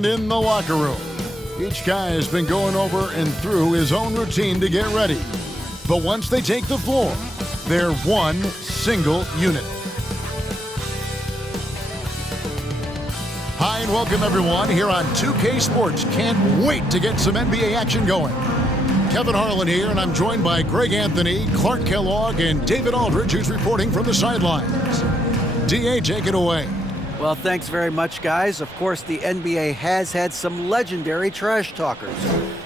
And in the locker room, each guy has been going over and through his own routine to get ready. But once they take the floor, they're one single unit. Hi and welcome everyone here on 2K Sports. Can't wait to get some NBA action going. Kevin Harlan here, and I'm joined by Greg Anthony, Clark Kellogg, and David Aldridge, who's reporting from the sidelines. DA, take it away. Well, thanks very much, guys. Of course, the NBA has had some legendary trash talkers.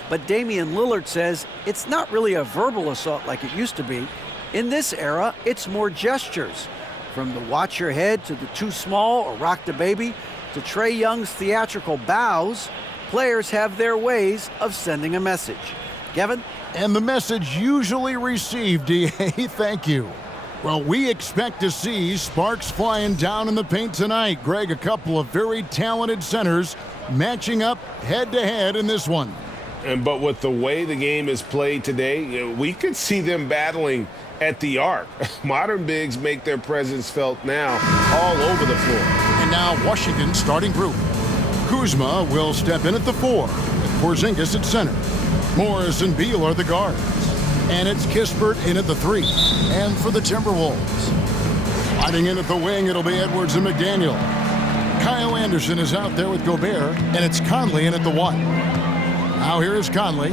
But Damian Lillard says it's not really a verbal assault like it used to be. In this era, it's more gestures. From the watch your head to the too small or rock the baby to Trae Young's theatrical bows, players have their ways of sending a message. Kevin? And the message usually received, DA, thank you. Well, we expect to see sparks flying down in the paint tonight. Greg, a couple of very talented centers matching up head-to-head in this one. But with the way the game is played today, we could see them battling at the arc. Modern bigs make their presence felt now all over the floor. And now Washington's starting group. Kuzma will step in at the 4, with Porzingis at center. Morris and Beal are the guards. And it's Kispert in at the 3. And for the Timberwolves, sliding in at the wing, it'll be Edwards and McDaniel. Kyle Anderson is out there with Gobert, and it's Conley in at the 1. Now here is Conley.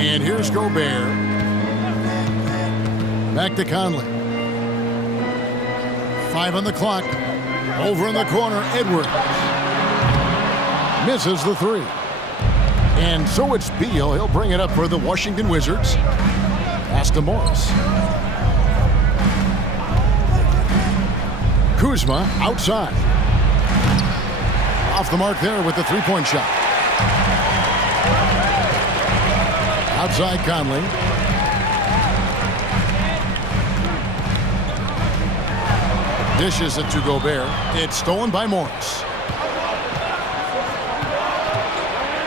And here's Gobert. Back to Conley. 5 on the clock. Over in the corner, Edwards. Misses the 3. And so it's Beal. He'll bring it up for the Washington Wizards. Pass to Morris. Kuzma outside. Off the mark there with the three-point shot. Outside Conley. Dishes it to Gobert. It's stolen by Morris.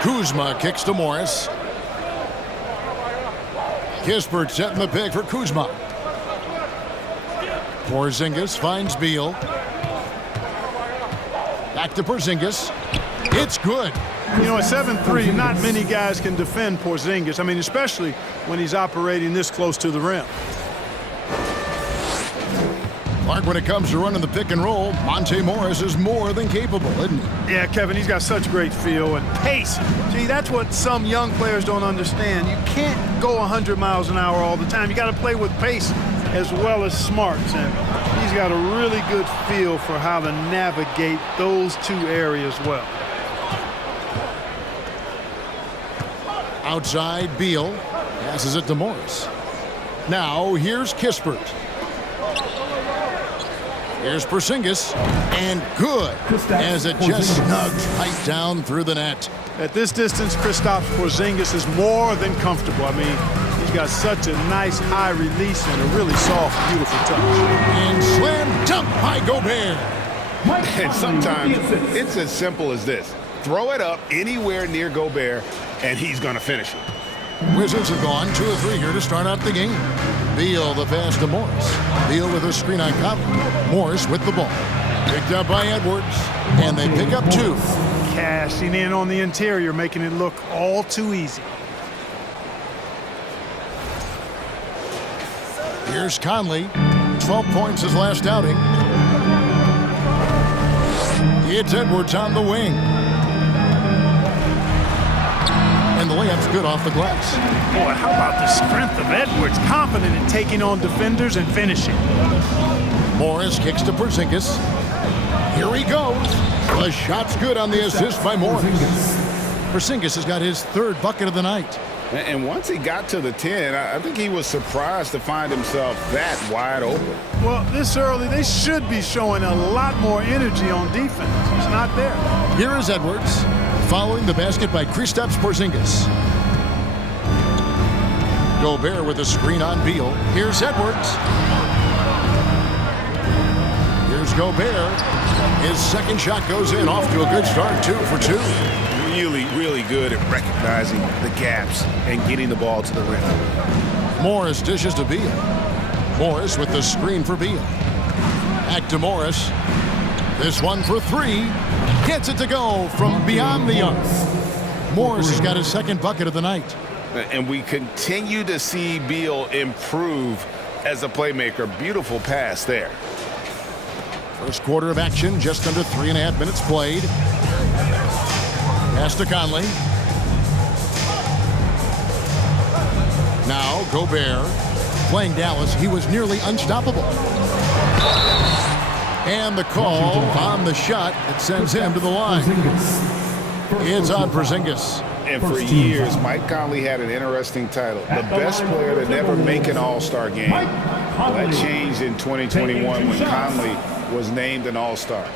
Kuzma kicks to Morris. Kispert setting the pick for Kuzma. Porzingis finds Beal. Back to Porzingis. It's good. You know, at 7'3", not many guys can defend Porzingis. I mean, especially when he's operating this close to the rim. Clark, when it comes to running the pick and roll, Monte Morris is more than capable, isn't he? Yeah, Kevin, he's got such great feel and pace. Gee, that's what some young players don't understand. You can't go 100 miles an hour all the time. You got to play with pace as well as smarts. And he's got a really good feel for how to navigate those two areas well. Outside, Beal passes it to Morris. Now, here's Kispert. Here's Porzingis, and good, as it just snugs right down through the net. At this distance, Kristaps Porzingis is more than comfortable. I mean, he's got such a nice high release and a really soft, beautiful touch. And slam dunk by Gobert. And sometimes it's as simple as this. Throw it up anywhere near Gobert, and he's going to finish it. Wizards have gone 2 of 3 here to start out the game. Beal the pass to Morris. Beal with a screen on Conley. Morris with the ball. Picked up by Edwards, and they pick up 2. Cashing in on the interior, making it look all too easy. Here's Conley. 12 points his last outing. It's Edwards on the wing. And the layup's good off the glass. Boy, how about the strength of Edwards, confident in taking on defenders and finishing. Morris kicks to Porzingis. Here he goes. The shot's good on the assist by Morris. Porzingis has got his 3rd bucket of the night. And once he got to the 10, I think he was surprised to find himself that wide open. Well, this early, they should be showing a lot more energy on defense. It's not there. Here is Edwards, following the basket by Kristaps Porzingis. Gobert with a screen on Beal. Here's Edwards. Here's Gobert. His second shot goes in, off to a good start, 2 for 2. Really good at recognizing the gaps and getting the ball to the rim. Morris dishes to Beal. Morris with the screen for Beal. Back to Morris. This one for three. Gets it to go from beyond the arc. Morris has got his second bucket of the night. And we continue to see Beal improve as a playmaker. Beautiful pass there. First quarter of action, just under 3.5 minutes played. Pass to Conley. Now Gobert. Playing Dallas, he was nearly unstoppable. And the call on the shot that sends him to the line. It's on Porzingis. And for years, Mike Conley had an interesting title. The best player to never make an All-Star game. Well, that changed in 2021 when Conley was named an All-Star.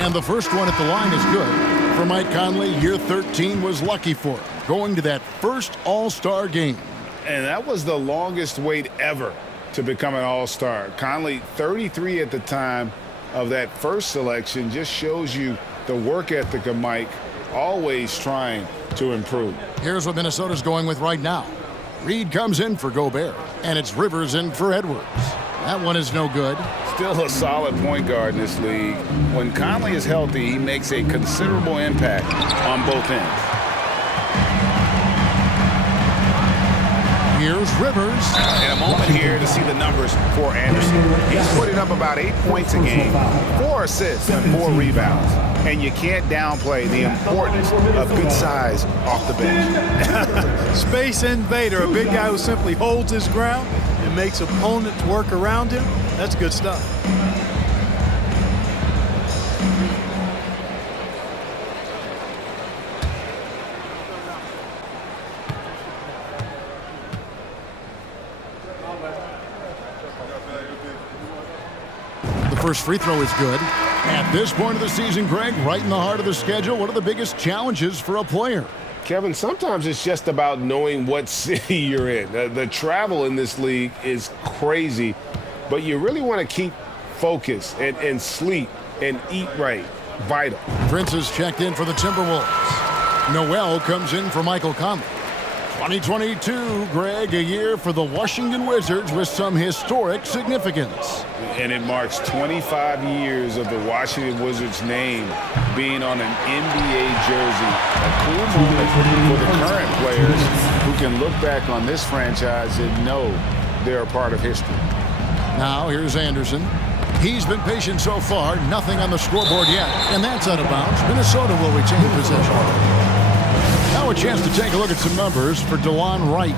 And the first one at the line is good. For Mike Conley, year 13 was lucky for him, going to that first All-Star game. And that was the longest wait ever to become an All-Star. Conley, 33 at the time of that first selection, just shows you the work ethic of Mike, always trying to improve. Here's what Minnesota's going with right now. Reed comes in for Gobert, and it's Rivers in for Edwards. That one is no good. Still a solid point guard in this league. When Conley is healthy, he makes a considerable impact on both ends. Here's Rivers. And a moment here to see the numbers for Anderson. He's putting up about 8 points a game, 4 assists, and 4 rebounds. And you can't downplay the importance of good size off the bench. Space invader, a big guy who simply holds his ground and makes opponents work around him. That's good stuff. The first free throw is good. At this point of the season, Greg, right in the heart of the schedule, what are the biggest challenges for a player? Kevin, sometimes it's just about knowing what city you're in. The travel in this league is crazy, but you really want to keep focus and sleep and eat right. Vital. Prince is checked in for the Timberwolves. Noel comes in for Michael Conley. 2022, Greg, a year for the Washington Wizards with some historic significance. And it marks 25 years of the Washington Wizards name being on an NBA jersey. A cool moment for the current players who can look back on this franchise and know they're a part of history. Now here's Anderson. He's been patient so far, nothing on the scoreboard yet, and that's out of bounds. Minnesota will retain possession. Now a chance to take a look at some numbers for DeLon Wright.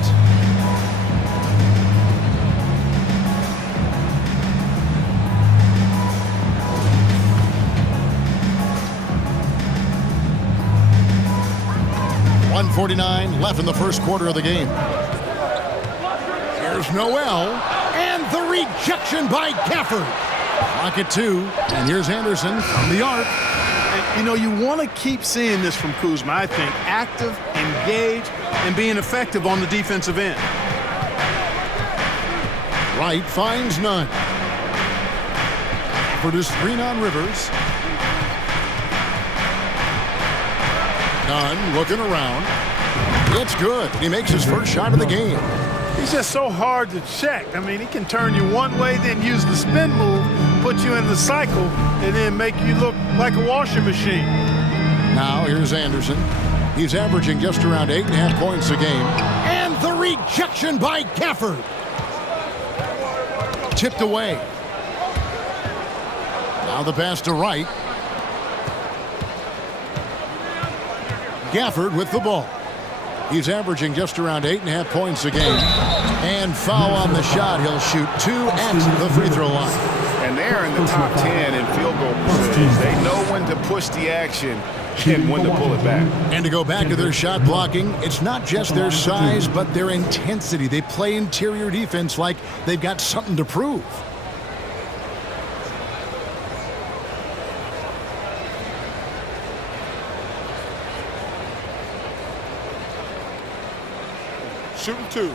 .149 left in the first quarter of the game. Here's Noel, and the rejection by Gafford. Clock at 2, and here's Anderson from the arc. You know, you want to keep seeing this from Kuzma, I think. Active, engaged, and being effective on the defensive end. Wright finds none. For this screen on Rivers. Nunn looking around. It's good. He makes his first shot of the game. He's just so hard to check. I mean, he can turn you one way, then use the spin move, put you in the cycle, and then make you look like a washing machine. Now here's Anderson. He's averaging just around 8.5 points a game. And the rejection by Gafford. Tipped away. Now the pass to Wright. Gafford with the ball. He's averaging just around 8.5 points a game. And foul on the shot. He'll shoot 2 at the free throw line. And they're in the top 10 in field goal percentage. They know when to push the action and when to pull it back. And to go back to their shot blocking, it's not just their size, but their intensity. They play interior defense like they've got something to prove. shooting 2.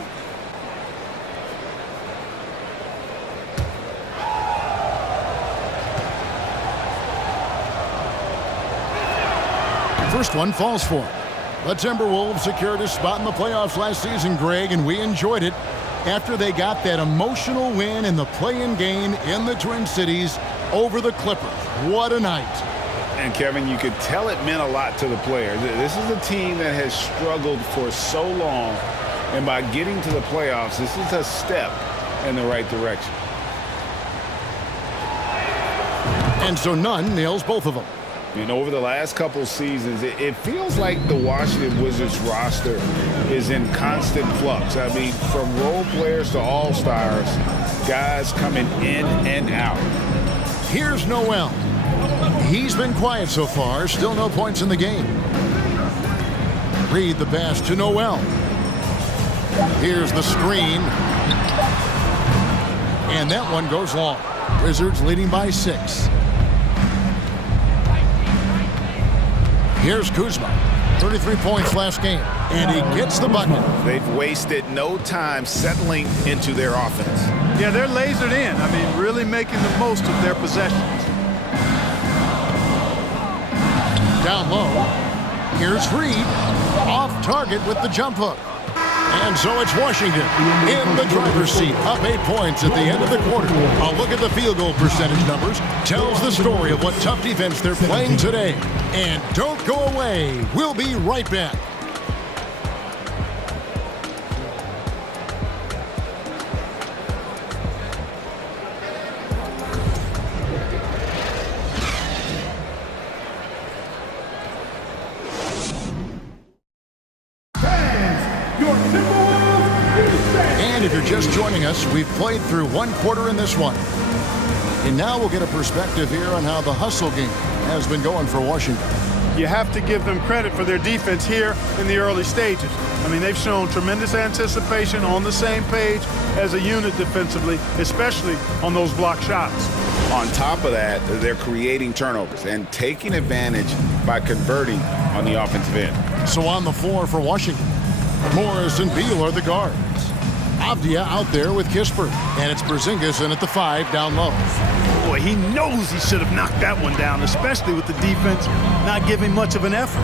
First one falls for him. The Timberwolves secured a spot in the playoffs last season, Greg, and we enjoyed it after they got that emotional win in the play-in game in the Twin Cities over the Clippers. What a night. And, Kevin, you could tell it meant a lot to the players. This is a team that has struggled for so long, and by getting to the playoffs, this is a step in the right direction. And so Nunn nails both of them. And over the last couple seasons, it feels like the Washington Wizards roster is in constant flux. I mean, from role players to all-stars, guys coming in and out. Here's Noel. He's been quiet so far, still no points in the game. Reed the pass to Noel. Here's the screen. And that one goes long. Wizards leading by 6. Here's Kuzma, 33 points last game, and he gets the bucket. They've wasted no time settling into their offense. Yeah, they're lasered in. I mean, really making the most of their possessions. Down low, here's Reed, off target with the jump hook. And so it's Washington in the driver's seat, up 8 points at the end of the quarter. A look at the field goal percentage numbers tells the story of what tough defense they're playing today. And don't go away. We'll be right back. And if you're just joining us, we've played through one quarter in this one. And now we'll get a perspective here on how the hustle game has been going for Washington. You have to give them credit for their defense here in the early stages. I mean, they've shown tremendous anticipation, on the same page as a unit defensively, especially on those block shots. On top of that, they're creating turnovers and taking advantage by converting on the offensive end. So on the floor for Washington, Morris and Beal are the guards. Avdia out there with Kispert, and it's Porzingis in at the 5 down low. Boy, he knows he should have knocked that one down, especially with the defense not giving much of an effort.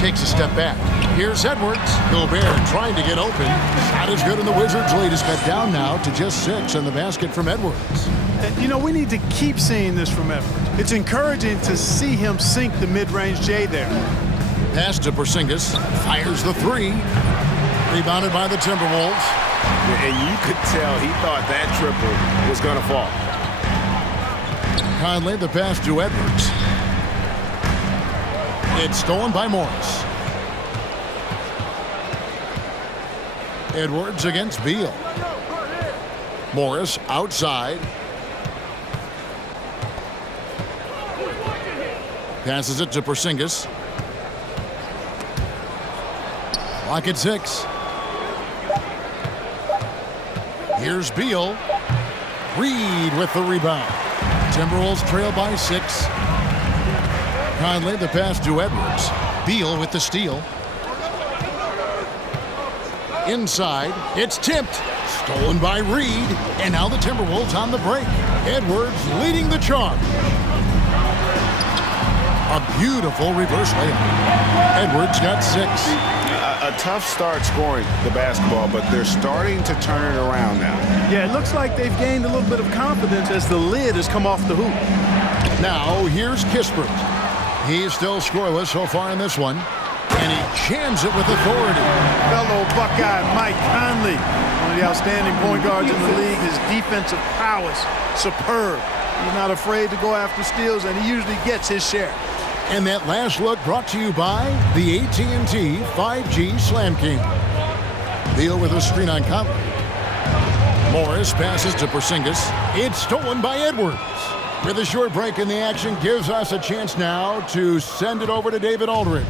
Takes a step back. Here's Edwards. Gobert trying to get open. Shot is good, and the Wizards' lead is cut down now to just 6 in the basket from Edwards. And, you know, we need to keep seeing this from Edwards. It's encouraging to see him sink the mid-range J there. Pass to Porzingis. Fires the 3. Rebounded by the Timberwolves. And you could tell he thought that triple was going to fall. Conley the pass to Edwards. It's stolen by Morris. Edwards against Beal. Morris outside. Passes it to Porzingis. Clock at 6. Here's Beal. Reed with the rebound. Timberwolves trail by 6. Conley the pass to Edwards. Beal with the steal. Inside, it's tipped. Stolen by Reed. And now the Timberwolves on the break. Edwards leading the charge. A beautiful reverse layup. Edwards got 6. A tough start scoring the basketball, but they're starting to turn it around now. Yeah, it looks like they've gained a little bit of confidence as the lid has come off the hoop. Now here's Kispert. He's still scoreless so far in this one, and he jams it with authority. Fellow Buckeye Mike Conley, one of the outstanding point guards in the league. His defensive prowess, superb. He's not afraid to go after steals, and he usually gets his share. And that last look brought to you by the AT&T 5G Slam King. Beal with a screen on Conley. Morris passes to Porzingis. It's stolen by Edwards. With a short break in the action, gives us a chance now to send it over to David Aldridge.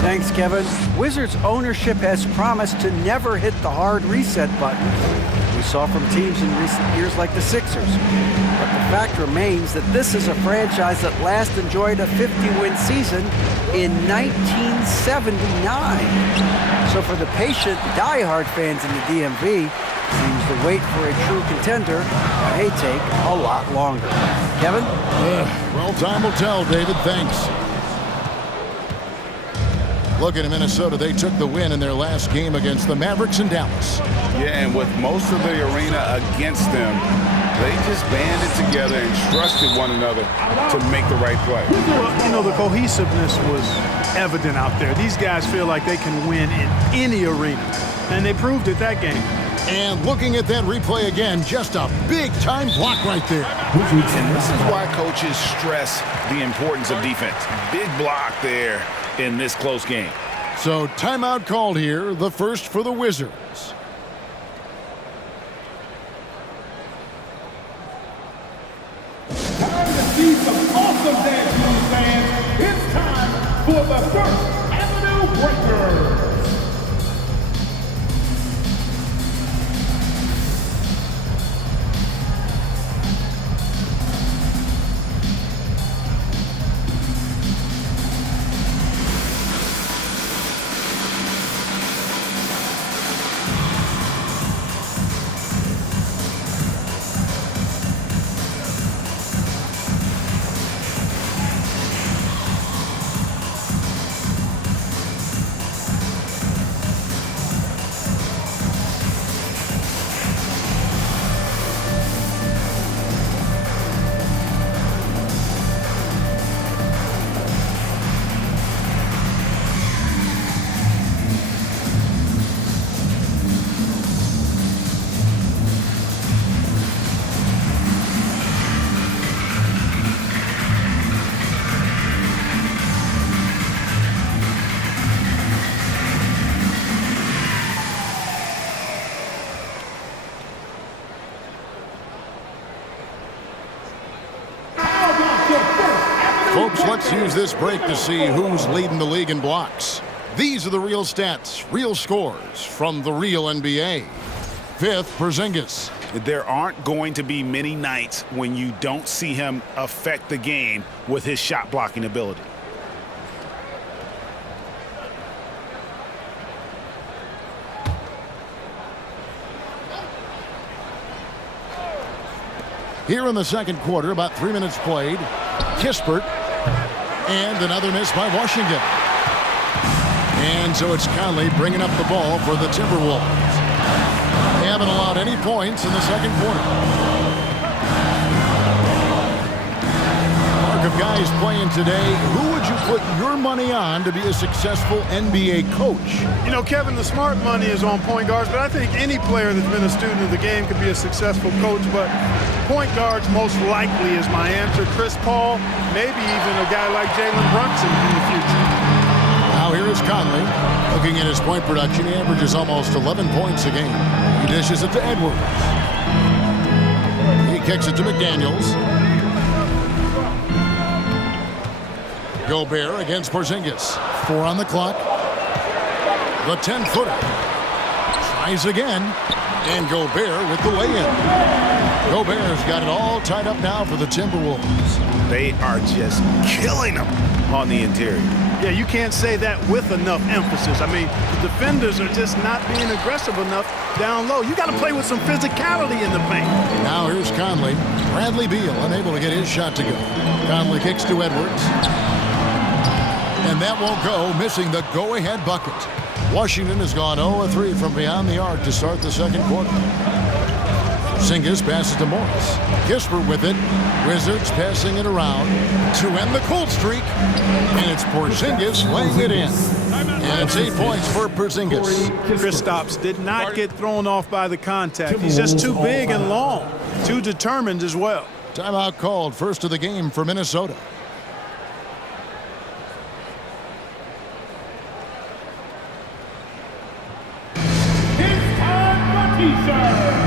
Thanks, Kevin. Wizards ownership has promised to never hit the hard reset button. We saw from teams in recent years like the Sixers. But the fact remains that this is a franchise that last enjoyed a 50-win season in 1979. So for the patient, die-hard fans in the DMV, seems the wait for a true contender may take a lot longer. Kevin? Well, time will tell, David. Thanks. Looking at Minnesota, they took the win in their last game against the Mavericks in Dallas. Yeah, and with most of the arena against them, they just banded together and trusted one another to make the right play. Well, you know, the cohesiveness was evident out there. These guys feel like they can win in any arena, and they proved it that game. And looking at that replay again, just a big-time block right there. And this is why coaches stress the importance of defense. Big block there in this close game. So timeout called here, the first for the Wizards. Time to see some awesome dance moves, fans. It's time for the First Avenue Breakers. Folks, let's use this break to see who's leading the league in blocks. These are the real stats, real scores from the real NBA. Fifth, Porzingis. There aren't going to be many nights when you don't see him affect the game with his shot blocking ability. Here in the second quarter, about 3 minutes played. Kispert, and another miss by Washington. And so it's Conley bringing up the ball for the Timberwolves. They haven't allowed any points in the second quarter. Mark of guys playing today, who would you put your money on to be a successful NBA coach? You know, Kevin, the smart money is on point guards, but I think any player that's been a student of the game could be a successful coach, but point guards most likely is my answer. Chris Paul, maybe even a guy like Jalen Brunson in the future. Now here is Conley. Looking at his point production, he averages almost 11 points a game. He dishes it to Edwards. He kicks it to McDaniels. Gobert against Porzingis. 4 on the clock. The 10-footer. Tries again. And Gobert with the lay-in. Gobert's got it all tied up now for the Timberwolves. They are just killing them on the interior. Yeah, you can't say that with enough emphasis. I mean, the defenders are just not being aggressive enough down low. You got to play with some physicality in the paint. Now here's Conley. Bradley Beal unable to get his shot to go. Conley kicks to Edwards. And that won't go, missing the go-ahead bucket. Washington has gone 0-3 from beyond the arc to start the second quarter. Porzingis passes to Morris. Kispert with it. Wizards passing it around to end the cold streak. And it's Porzingis laying it in. And it's 8 points for Porzingis. Kristaps did not get thrown off by the contact. He's just too big and long, too determined as well. Timeout called, first of the game for Minnesota. It's time for T-shirts.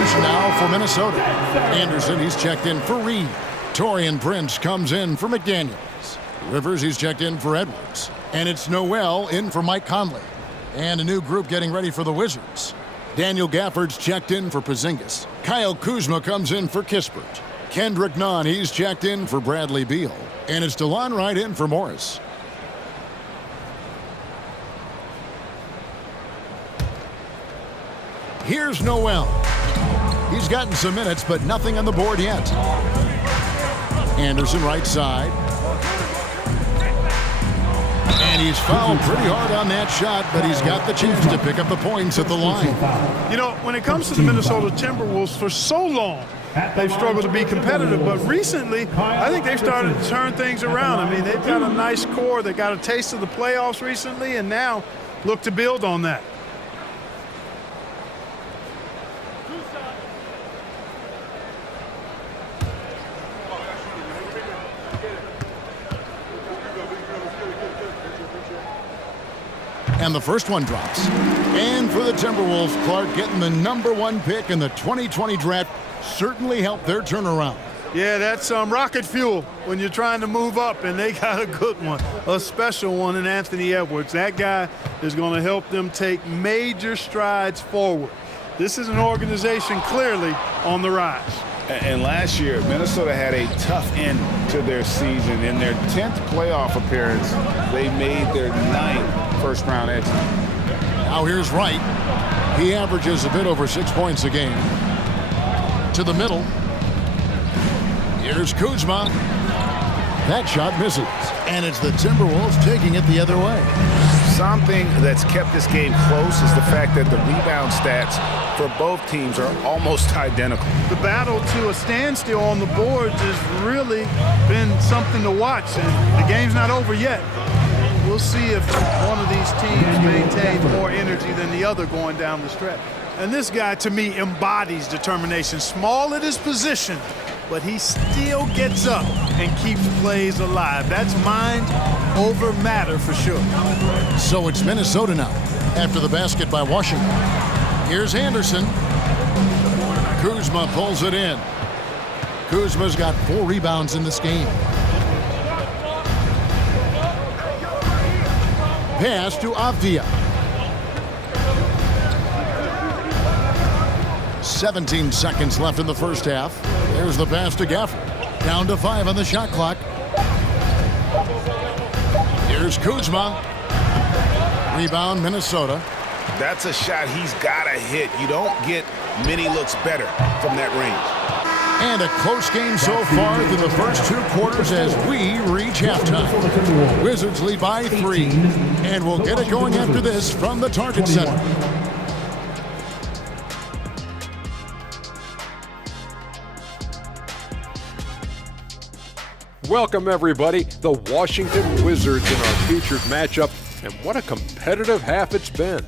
substitution now for Minnesota. Anderson, he's checked in for Reed. Torian Prince comes in for McDaniels. Rivers, he's checked in for Edwards. And it's Noel in for Mike Conley. And a new group getting ready for the Wizards. Daniel Gafford's checked in for Porzingis. Kyle Kuzma comes in for Kispert. Kendrick Nunn, he's checked in for Bradley Beal. And it's DeLon Wright in for Morris. Here's Noel. He's gotten some minutes, but nothing on the board yet. Anderson right side. And he's fouled pretty hard on that shot, but he's got the chance to pick up the points at the line. You know, when it comes to the Minnesota Timberwolves, for so long, they've struggled to be competitive, but recently, I think they've started to turn things around. I mean, they've got a nice core. They got a taste of the playoffs recently, and now look to build on that. And the first one drops. And for the Timberwolves, Clark getting the #1 pick in the 2020 draft certainly helped their turnaround. Yeah, that's rocket fuel when you're trying to move up, and they got a good one, a special one in Anthony Edwards. That guy is going to help them take major strides forward. This is an organization clearly on the rise. And last year, Minnesota had a tough end to their season. In their 10th playoff appearance, they made their 9th first-round exit. Now here's Wright. He averages a bit over 6 points a game. To the middle. Here's Kuzma. That shot misses. And it's the Timberwolves taking it the other way. Something that's kept this game close is the fact that the rebound stats for both teams are almost identical. The battle to a standstill on the boards has really been something to watch, and the game's not over yet. We'll see if one of these teams maintains more energy than the other going down the stretch. And this guy, to me, embodies determination. Small at his position, but he still gets up and keeps plays alive. That's mind over matter for sure. So it's Minnesota now after the basket by Washington. Here's Anderson. Kuzma pulls it in. Kuzma's got 4 rebounds in this game. Pass to Avdia. 17 seconds left in the first half. There's the pass to Gafford. Down to 5 on the shot clock. Here's Kuzma. Rebound, Minnesota. That's a shot he's got to hit. You don't get many looks better from that range. And a close game so far through the first 2 quarters as we reach halftime. Wizards lead by 3, and we'll get it going after this from the Target Center. Welcome, everybody. The Washington Wizards in our featured matchup, and what a competitive half it's been.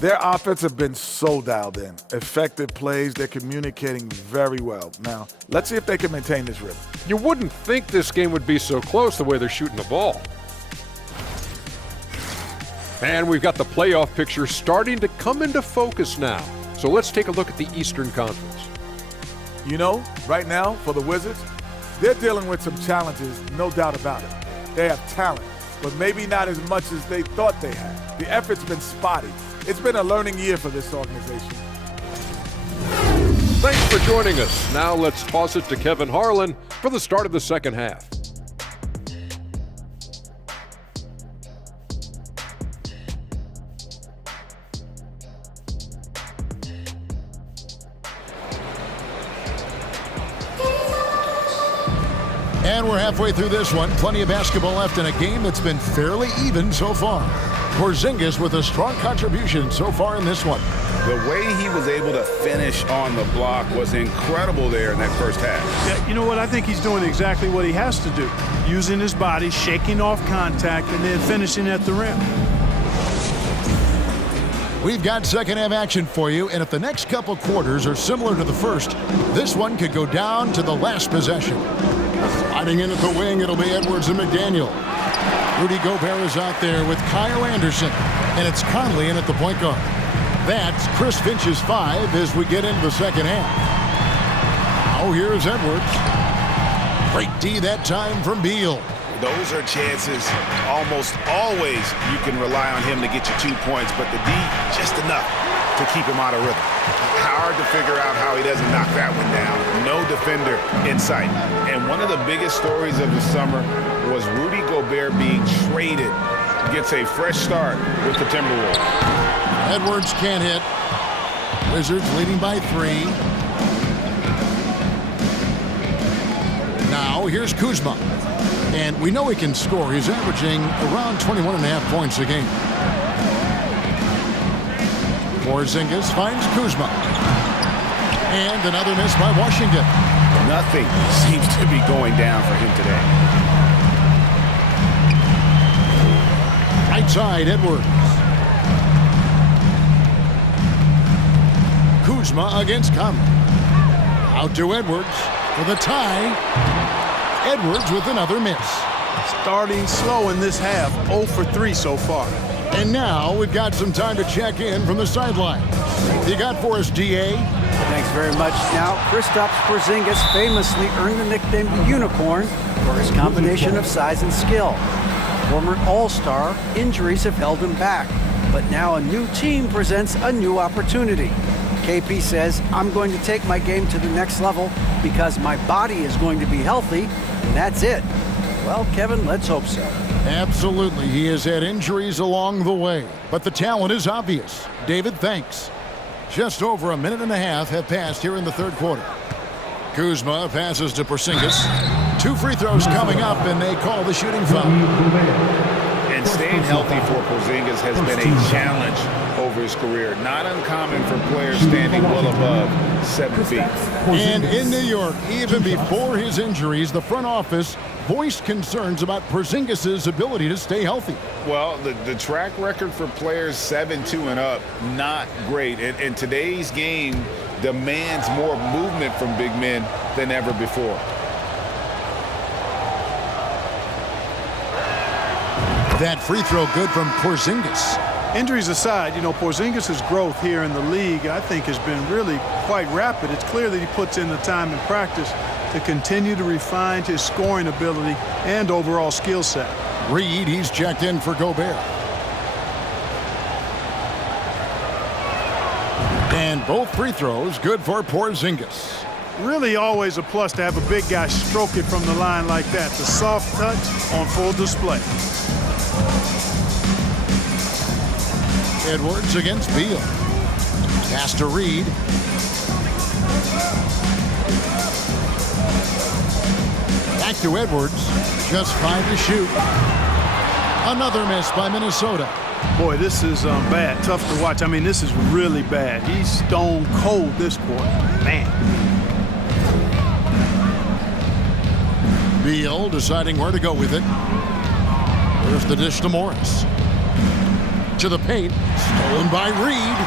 Their offense have been so dialed in. Effective plays, they're communicating very well. Now, let's see if they can maintain this rhythm. You wouldn't think this game would be so close the way they're shooting the ball. And we've got the playoff picture starting to come into focus now. So let's take a look at the Eastern Conference. You know, right now, for the Wizards, they're dealing with some challenges, no doubt about it. They have talent, but maybe not as much as they thought they had. The effort's been spotty. It's been a learning year for this organization. Thanks for joining us. Now let's toss it to Kevin Harlan for the start of the second half. And we're halfway through this one. Plenty of basketball left in a game that's been fairly even so far. Porzingis with a strong contribution so far in this one. The way he was able to finish on the block was incredible there in that first half. Yeah, you know what? I think he's doing exactly what he has to do. Using his body, shaking off contact, and then finishing at the rim. We've got second half action for you, and if the next couple quarters are similar to the first, this one could go down to the last possession. Sliding in at the wing, it'll be Edwards and McDaniel. Rudy Gobert is out there with Kyle Anderson, and it's Conley in at the point guard. That's Chris Finch's 5 as we get into the second half. Now here's Edwards. Great D that time from Beal. Those are chances almost always you can rely on him to get you 2 points, but the D just enough to keep him out of rhythm. Hard to figure out how he doesn't knock that one down. No defender in sight. And one of the biggest stories of the summer was Rudy Gobert being traded. Gets a fresh start with the Timberwolves. Edwards can't hit. Wizards leading by 3. Now here's Kuzma. And we know he can score. He's averaging around 21.5 points a game. Porzingis finds Kuzma. And another miss by Washington. Nothing seems to be going down for him today. Right side, Edwards. Kuzma against Conley. Out to Edwards for the tie. Edwards with another miss. Starting slow in this half, 0 for 3 so far. And now we've got some time to check in from the sideline. You got for us, DA? Thanks very much. Now, Kristaps Porzingis famously earned the nickname the Unicorn for his combination of size and skill. Former All-Star, injuries have held him back, but now a new team presents a new opportunity. KP says, I'm going to take my game to the next level because my body is going to be healthy, and that's it. Well, Kevin, let's hope so. Absolutely. He has had injuries along the way, but the talent is obvious. David, thanks. Just over a minute and a half have passed here in the third quarter. Kuzma passes to Porzingis. 2 free throws coming up, and they call the shooting foul. And staying healthy for Porzingis has been a challenge over his career. Not uncommon for players standing well above 7 feet. And in New York, even before his injuries, the front office voiced concerns about Porzingis' ability to stay healthy. Well, the track record for players 7'2" and up, not great. And today's game demands more movement from big men than ever before. That free throw good from Porzingis. Injuries aside, you know, Porzingis' growth here in the league, I think, has been really quite rapid. It's clear that he puts in the time in practice to continue to refine his scoring ability and overall skill set. Reed, he's checked in for Gobert. And both free throws good for Porzingis. Really always a plus to have a big guy stroke it from the line like that. The soft touch on full display. Edwards against Beal. Pass to Reed. Back to Edwards. Just 5 to shoot. Another miss by Minnesota. Boy, this is bad. Tough to watch. I mean, this is really bad. He's stone cold this quarter. Man. Beal deciding where to go with it. There's the dish to Morris. To the paint. Stolen by Reed.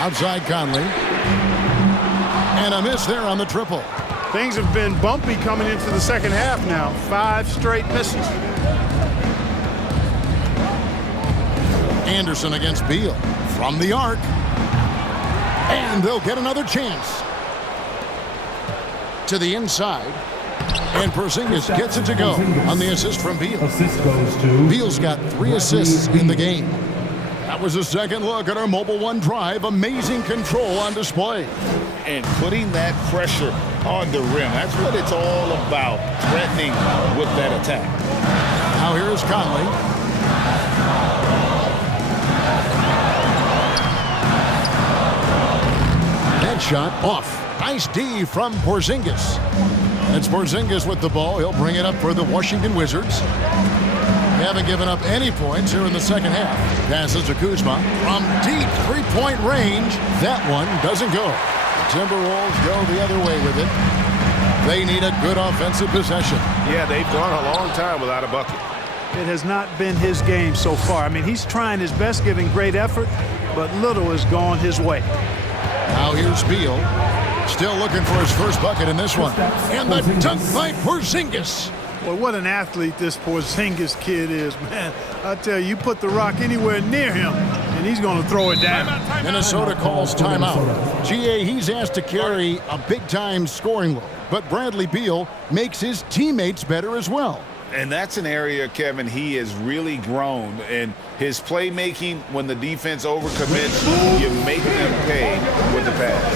Outside Conley. And a miss there on the triple. Things have been bumpy coming into the second half now. 5 straight misses. Anderson against Beal. From the arc. And they'll get another chance. To the inside. And Porzingis gets it to go on the assist from Beal. Assist goes to Beal's got 3 assists in the game. That was a second look at our Mobile One drive. Amazing control on display. And putting that pressure on the rim. That's what it's all about, threatening with that attack. Now here's Conley. That shot off. Nice D from Porzingis. It's Porzingis with the ball. He'll bring it up for the Washington Wizards. They haven't given up any points here in the second half. Passes to Kuzma from deep 3-point range. That one doesn't go. The Timberwolves go the other way with it. They need a good offensive possession. Yeah, they've gone a long time without a bucket. It has not been his game so far. I mean, he's trying his best, giving great effort, but little has gone his way. Now here's Beal. Still looking for his first bucket in this one. And the dunk by Porzingis. Boy, what an athlete this Porzingis kid is, man. I tell you, put the rock anywhere near him, and he's going to throw it down. Minnesota calls timeout. GA, he's asked to carry a big-time scoring load, but Bradley Beal makes his teammates better as well. And that's an area, Kevin, he has really grown. And his playmaking, when the defense overcommits, you make them pay with the pass.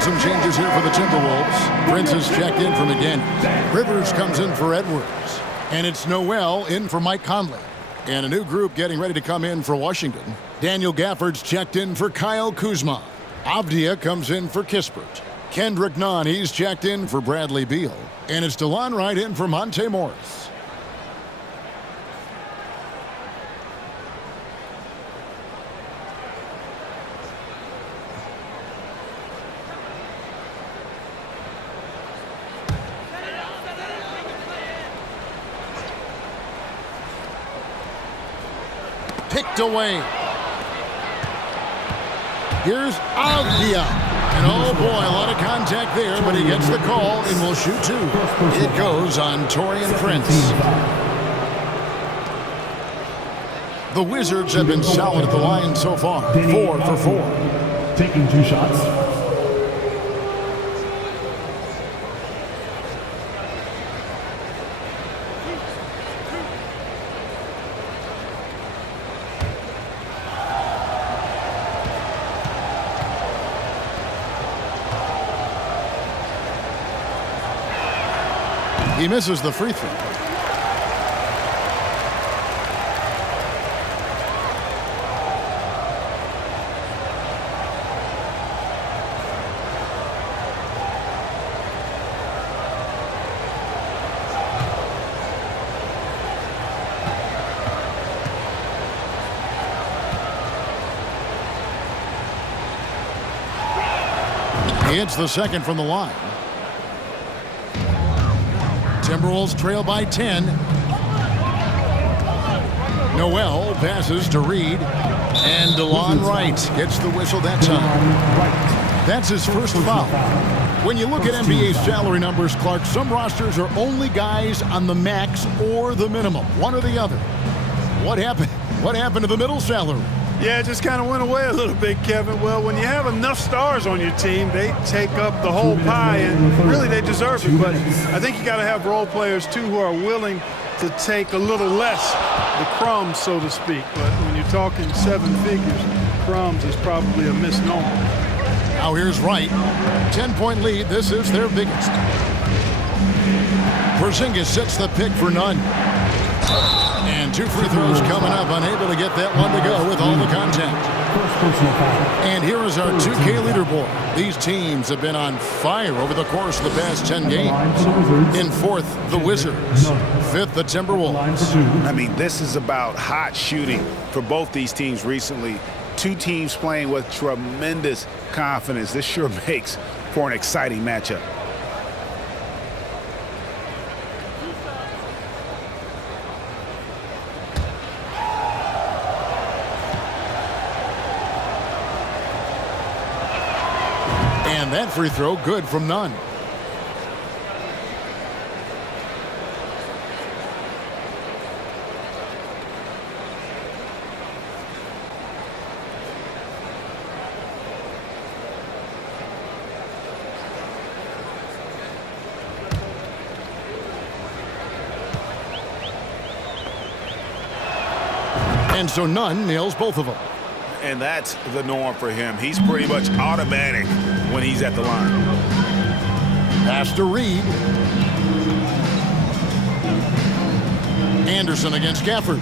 Some changes here for the Timberwolves. Prince is checked in for McDaniels. Rivers comes in for Edwards. And it's Noel in for Mike Conley. And a new group getting ready to come in for Washington. Daniel Gafford's checked in for Kyle Kuzma. Avdia comes in for Kispert. Kendrick Nunn, he's checked in for Bradley Beal. And it's DeLon Wright in for Monte Morris. Picked away. Here's Avdia. And oh boy, a lot of contact there, but he gets the call and will shoot two. It goes on Taurean Prince. The Wizards have been solid at the line so far. 4 for 4. Taking 2 shots. He misses the free throw. He hits the second from the line. Timberwolves trail by 10. Noel passes to Reed. And DeLon Wright gets the whistle that time. That's his first foul. When you look at NBA salary numbers, Clark, some rosters are only guys on the max or the minimum, one or the other. What happened? What happened to the middle salary? Yeah, it just kind of went away a little bit, Kevin. Well, when you have enough stars on your team, they take up the whole pie, and really they deserve it. But I think you got to have role players, too, who are willing to take a little less, the crumbs, so to speak. But when you're talking 7 figures, crumbs is probably a misnomer. Now here's Wright. 10-point lead. This is their biggest. Porzingis sets the pick for Nunn. And 2 free throws coming up, unable to get that one to go with all the contact. And here is our 2K leaderboard. These teams have been on fire over the course of the past 10 games. In 4th, the Wizards. 5th, the Timberwolves. I mean, this is about hot shooting for both these teams recently. 2 teams playing with tremendous confidence. This sure makes for an exciting matchup. And that free throw good from Nunn. And so Nunn nails both of them. And that's the norm for him. He's pretty much automatic when he's at the line. Pass to Reed. Anderson against Gafford.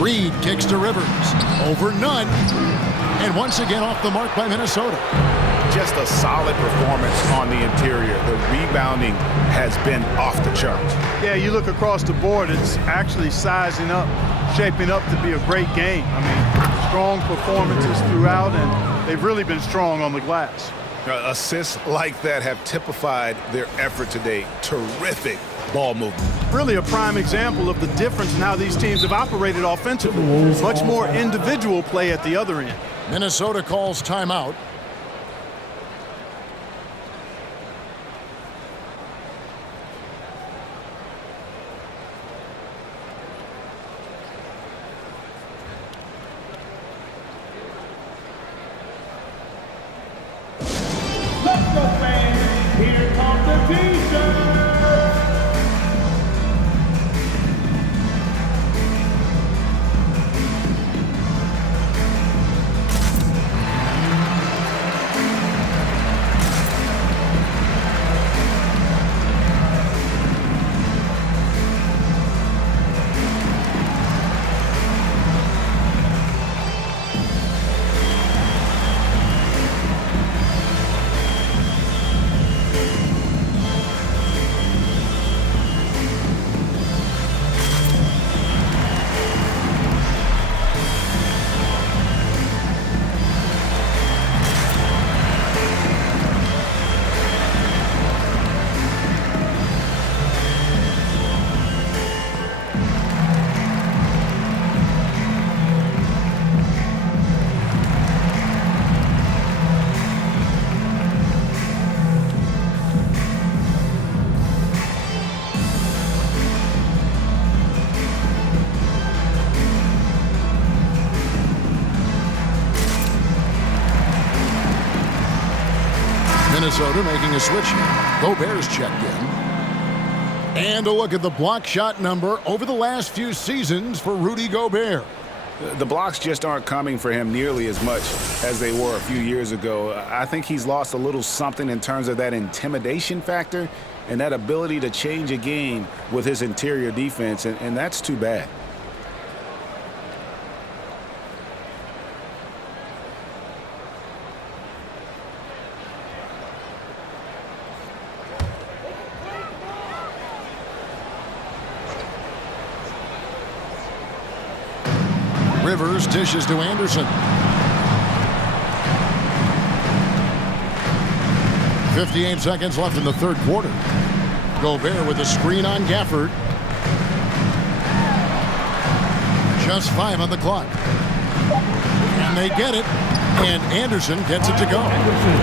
Reed kicks to Rivers. Over Nunn. And once again off the mark by Minnesota. Just a solid performance on the interior. The rebounding has been off the charts. Yeah, you look across the board, it's actually sizing up, shaping up to be a great game. I mean, strong performances throughout, and they've really been strong on the glass. Assists like that have typified their effort today. Terrific ball movement. Really a prime example of the difference in how these teams have operated offensively. Much more individual play at the other end. Minnesota calls timeout. Let's go, fans. Here comes the T-shirt. Minnesota making a switch here. Gobert's checked in. And a look at the block shot number over the last few seasons for Rudy Gobert. The blocks just aren't coming for him nearly as much as they were a few years ago. I think he's lost a little something in terms of that intimidation factor and that ability to change a game with his interior defense, and that's too bad. Rivers dishes to Anderson. 58 seconds left in the third quarter. Gobert with a screen on Gafford. Just 5 on the clock. And they get it. And Anderson gets it to go.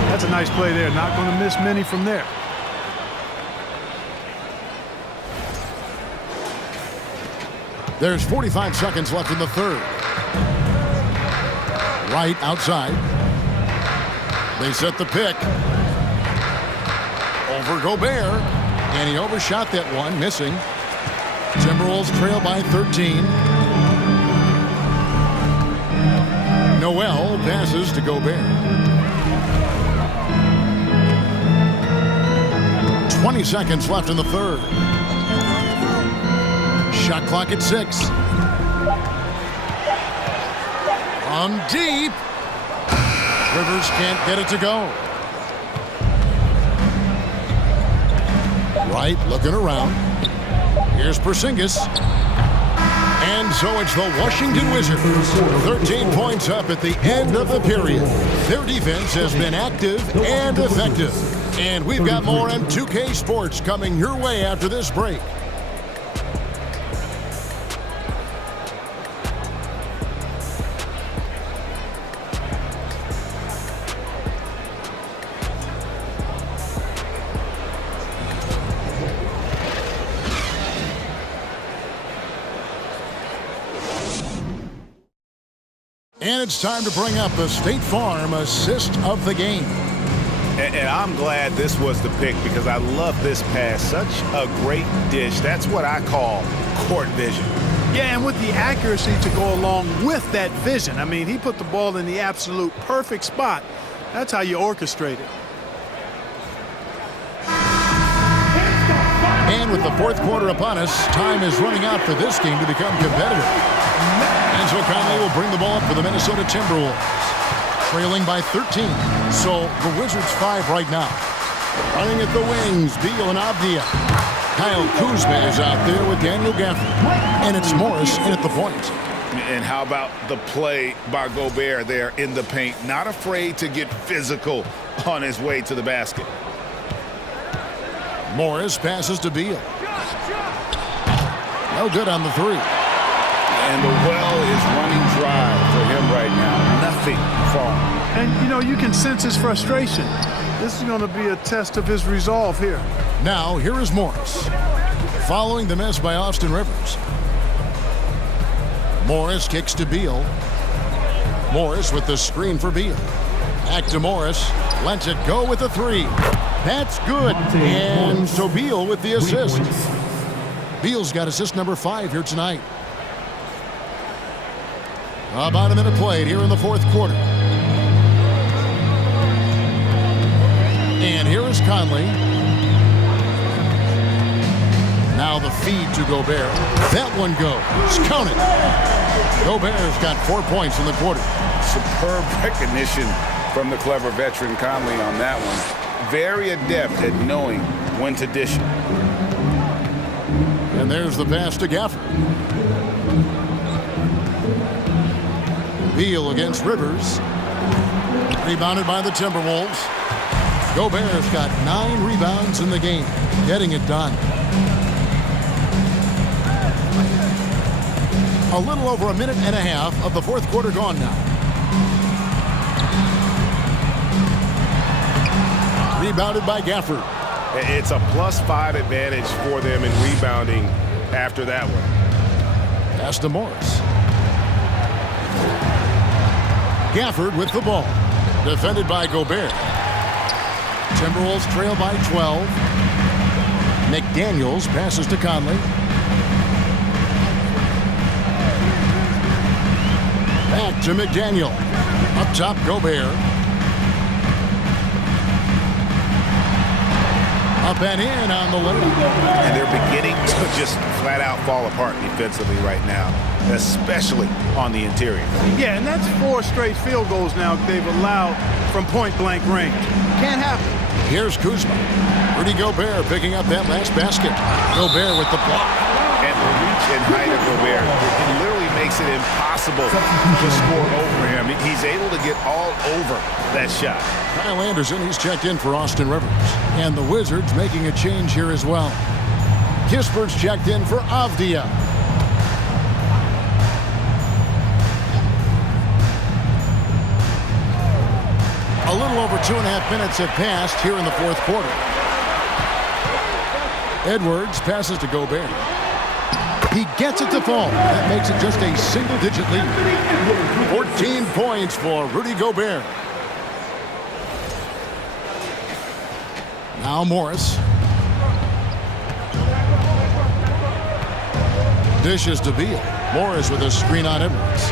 That's a nice play there. Not going to miss many from there. There's 45 seconds left in the third. Right outside. They set the pick. Over Gobert. And he overshot that one, missing. Timberwolves trail by 13. Noel passes to Gobert. 20 seconds left in the third. Shot clock at 6. From deep. Rivers can't get it to go. Right, looking around. Here's Porzingis. And so it's the Washington Wizards. 13 points up at the end of the period. Their defense has been active and effective. And we've got more on 2K Sports coming your way after this break. And it's time to bring up the State Farm assist of the game. And I'm glad this was the pick because I love this pass. Such a great dish. That's what I call court vision. Yeah, and with the accuracy to go along with that vision. I mean, he put the ball in the absolute perfect spot. That's how you orchestrate it. And with the fourth quarter upon us, time is running out for this game to become competitive. And so Conley will bring the ball up for the Minnesota Timberwolves, trailing by 13. So the Wizards 5 right now. Running at the wings, Beal and Avdia. Kyle Kuzma is out there with Daniel Gafford. And it's Morris in at the point. And how about the play by Gobert there in the paint? Not afraid to get physical on his way to the basket. Morris passes to Beal. No good on the three. And the well is running dry for him right now. Nothing falling. And, you know, you can sense his frustration. This is going to be a test of his resolve here. Now, here is Morris. Following the miss by Austin Rivers. Morris kicks to Beal. Morris with the screen for Beal. Back to Morris. Lets it go with the three. That's good. And so Beal with the assist. Beal's got assist number 5 here tonight. About a minute played here in the fourth quarter. And here is Conley. Now the feed to Gobert. That one goes. Count it. Gobert's got 4 points in the quarter. Superb recognition from the clever veteran Conley on that one. Very adept at knowing when to dish it. And there's the pass to Gafford. Beal against Rivers. Rebounded by the Timberwolves. Gobert's got 9 rebounds in the game. Getting it done. A little over a minute and a half of the fourth quarter gone now. Rebounded by Gafford. It's a +5 advantage for them in rebounding after that one. Pass to Morris. Gafford with the ball. Defended by Gobert. Timberwolves trail by 12. McDaniels passes to Conley. Back to McDaniel. Up top, Gobert. Up and in on the layup. And they're beginning to just flat out fall apart defensively right now, especially on the interior. Yeah, and that's 4 straight field goals now they've allowed from point-blank range. Can't happen. Here's Kuzma. Rudy Gobert picking up that last basket. Gobert with the block. And the reach and height of Gobert, it literally makes it impossible to score over him. He's able to get all over that shot. Kyle Anderson, he's checked in for Austin Rivers. And the Wizards making a change here as well. Kispert's checked in for Avdia. A little over 2.5 minutes have passed here in the fourth quarter. Edwards passes to Gobert. He gets it to fall. That makes it just a single-digit lead. 14 points for Rudy Gobert. Now Morris. Dishes to Beal. Morris with a screen on Edwards.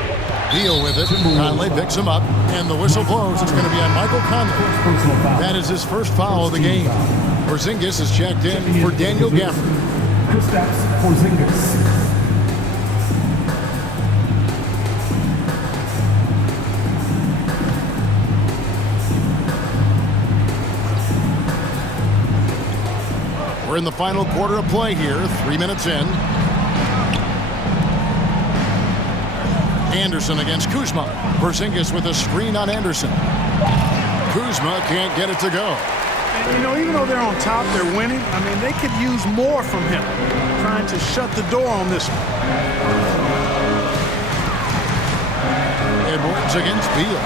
Beal with it. Conley picks him up. And the whistle blows. It's going to be on Michael Conley. That is his first foul of the game. Porzingis is checked in for Daniel Gafford. We're in the final quarter of play here, 3 minutes in. Anderson against Kuzma. Porzingis with a screen on Anderson. Kuzma can't get it to go. And, you know, even though they're on top, they're winning. I mean, they could use more from him. Trying to shut the door on this one. Edwards against Beal.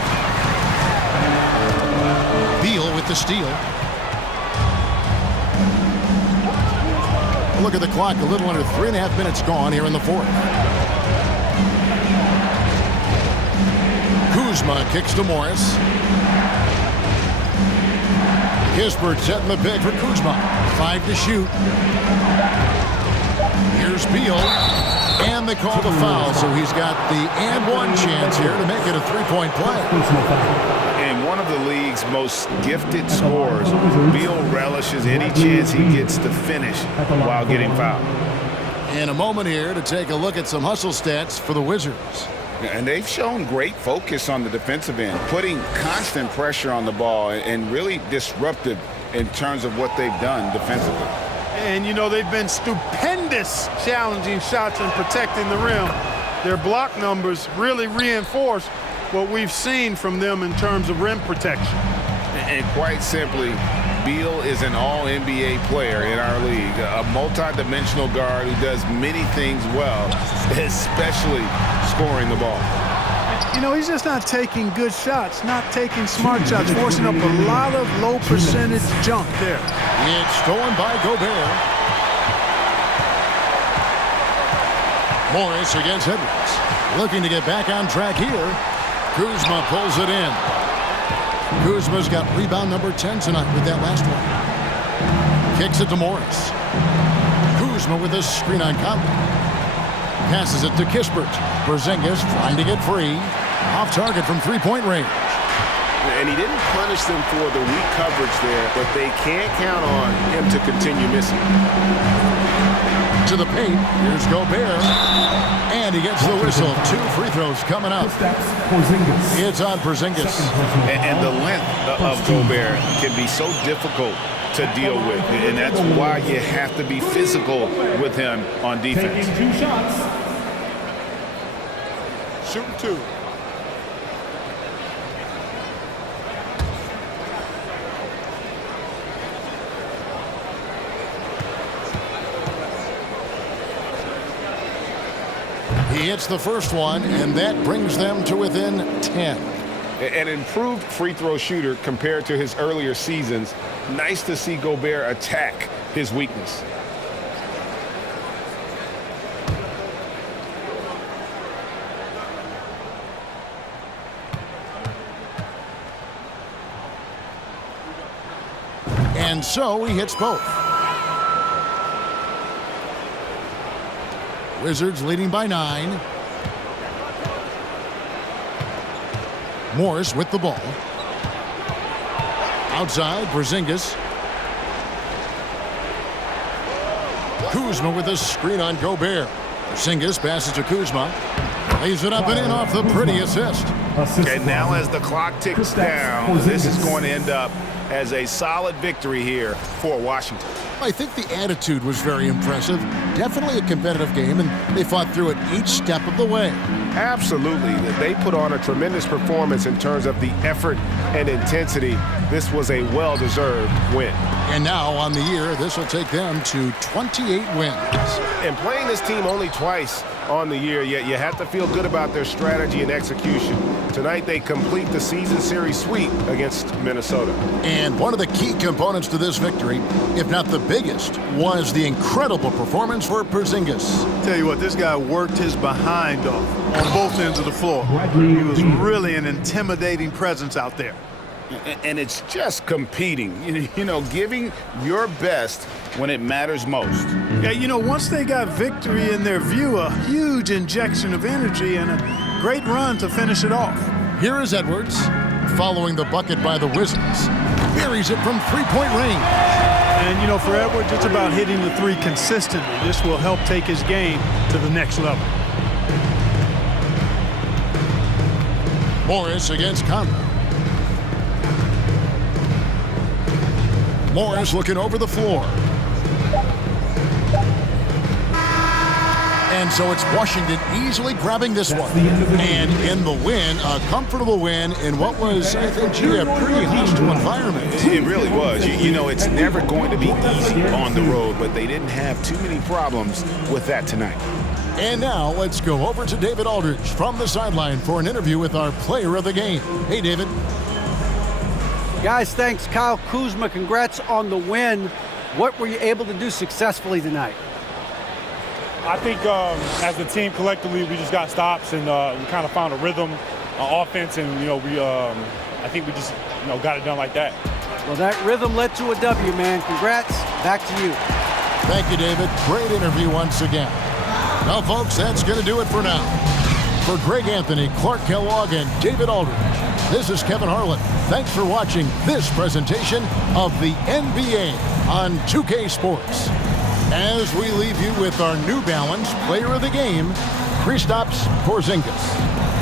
Beal with the steal. Look at the clock, a little under 3.5 minutes gone here in the fourth. Kuzma kicks to Morris. Kispert setting the pick for Kuzma. 5 to shoot. Here's Beal. And they call the foul, so he's got the and one chance here to make it a three-point play. And one of the league's most gifted scorers, Beal relishes any chance he gets to finish while getting fouled. In a moment here to take a look at some hustle stats for the Wizards. And they've shown great focus on the defensive end, putting constant pressure on the ball and really disruptive in terms of what they've done defensively. And, you know, they've been stupendous challenging shots and protecting the rim. Their block numbers really reinforce what we've seen from them in terms of rim protection. And quite simply, Beal is an all-NBA player in our league, a multi-dimensional guard who does many things well, especially scoring the ball. You know, he's just not taking good shots, not taking smart shots, forcing up a lot of low percentage jump there. It's stolen by Gobert. Morris against Edwards. Looking to get back on track here. Kuzma pulls it in. Kuzma's got rebound number 10 tonight with that last one. Kicks it to Morris. Kuzma with a screen on Conley. Passes it to Kispert. Porzingis trying to get free. Off target from three-point range. And he didn't punish them for the weak coverage there, but they can't count on him to continue missing. To the paint. Here's Gobert. And he gets the whistle. 2 free throws coming up. It's on Porzingis. And the length of Gobert can be so difficult to deal with. And that's why you have to be physical with him on defense. Taking 2 shots. Shooting 2. He hits the first one, and that brings them to within 10. An improved free throw shooter compared to his earlier seasons. Nice to see Gobert attack his weakness. And so he hits both. Wizards leading by 9. Morris with the ball. Outside, Porzingis. Kuzma with a screen on Gobert. Porzingis passes to Kuzma. Lays it up and in off the pretty assist. And now as the clock ticks down, this is going to end up as a solid victory here for Washington. I think the attitude was very impressive. Definitely a competitive game, and they fought through it each step of the way. Absolutely. They put on a tremendous performance in terms of the effort and intensity. This was a well-deserved win. And now on the year, this will take them to 28 wins. And playing this team only twice on the year, yet you have to feel good about their strategy and execution. Tonight they complete the season series sweep against Minnesota. And one of the key components to this victory, if not the biggest, was the incredible performance for Porzingis. Tell you what, this guy worked his behind off on both ends of the floor. He was really an intimidating presence out there. And it's just competing, you know, giving your best when it matters most. Yeah, you know, once they got victory in their view, a huge injection of energy and a great run to finish it off. Here is Edwards, following the bucket by the Wizards. Buries it from three-point range. And, you know, for Edwards, it's about hitting the three consistently. This will help take his game to the next level. Morris against Conley. Morris looking over the floor. And so it's Washington easily grabbing this one. And in the win, a comfortable win in what was, I think, a pretty hostile environment. It really was. You know, it's never going to be easy on the road, but they didn't have too many problems with that tonight. And now let's go over to David Aldridge from the sideline for an interview with our player of the game. Hey, David. Guys, thanks. Kyle Kuzma, congrats on the win. What were you able to do successfully tonight? I think as a team collectively, we just got stops and we kind of found a rhythm on offense, and I think we just got it done like that. Well, that rhythm led to a W, man. Congrats. Back to you. Thank you, David. Great interview once again. Well, folks, that's going to do it for now. For Greg Anthony, Clark Kellogg, and David Aldridge, this is Kevin Harlan. Thanks for watching this presentation of the NBA on 2K Sports. As we leave you with our New Balance Player of the Game, Kristaps Porzingis.